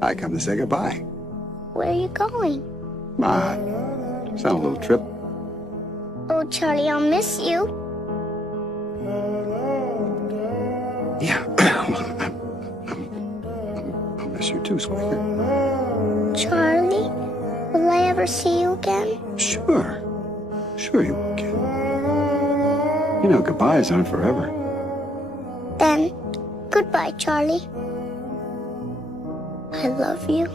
I come to say goodbye. Where are you going? Just on a little trip. Oh, Charlie, I'll miss you. Yeah, I'll miss you too, Squeaker. Charlie, will I ever see you again? Sure you will, kid. You know, goodbyes aren't forever. Then, goodbye, Charlie. I love you.